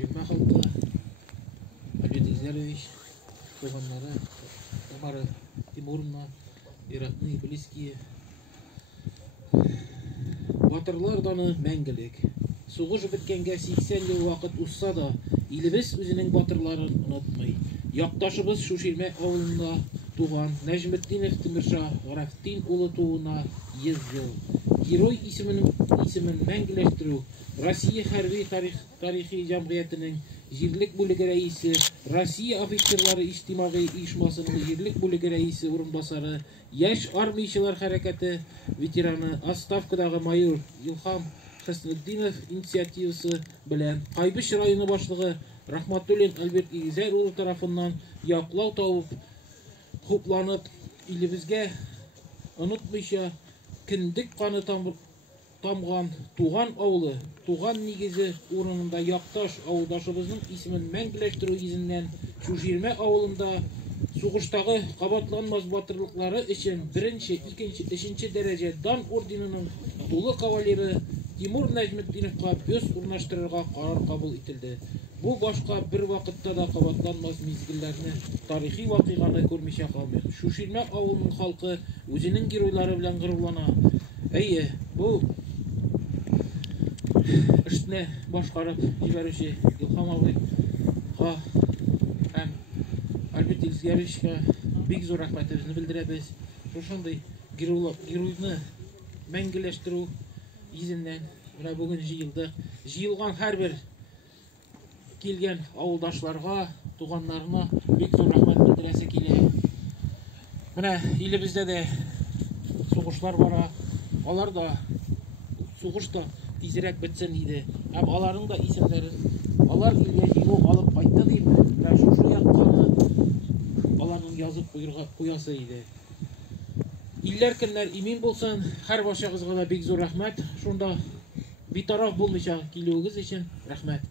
Шушилма халқы, Альберт Излярович, туғаннары, Тамара Тимуровна, Иратны, близкие. Батырлар даны мәңгілік. Суғыш біткенге 80 ел вақыт ұсса да, илебіз өзінің батырларын ұнатмай. Яқташыбыз Шушилма ауылына туған Нәжметтинов Тимирша Ғарафтин ұлы туына 100 ел. Герой исемен мәңгілештіру Россия хәрби тарихи жамғиятының жерлік бөлігі рәйісі, Россия офицерлары иштимағи ұйышмасының жерлік бөлігі рәйісі орынбасары, яш армейшылар хәрәкәті ветераны, отставкадағы майор Илхам Хәснетдинов инициативасы белән Қайбыш районы башлыгы Рахматуллин Альберт Игезәр улы тарафыннан яклау тауып, хупланып, илебезгә онытмыйча кіндік қаны тамған туған ауылы, туған негізі орнында якташ ауылдашыбызның исемен мәңгілештіру изеннән Шушилма ауылында сугыштагы кабатланмас батырлыклары өчен 1-нче, 2-нче, 3-нче дәрәҗә дан орденының тулы кавалеры Тимур Нәҗметдиновка бөс урнаштырырга карар кабул ителде. Бу башка бер вакытта да кабатланмас мизгелләрне, тарихи вакыйганы күрмичә калмый. Шушилма авылының халкы үзенең геройлары белән горурлана. Әйе, бу эшне башкарып җибәрүче Илхам абыйга һәм Альберт Игезәровичка бик зур рәхмәтебезне белдерәбез. Шушындый геройны мәңгеләштерү изеннән менә бүген җыелган һәрбер килгән авылдашларга, туганнарына бик зур рәхмәт белдерәсе килә. Менә илебездә дә сугышлар бара. Алар да сугышта тизрәк бетсен иде. Һәм аларның да исемнәрен алар илгә җиңү алып кайтты дип, менә шушы ятканы аларның язып куясы иде. Илләр көннәр имин булсын, һәр барчагызга да бик зур рәхмәт. Шунда битараф булмыйча килүегез өчен рәхмәт.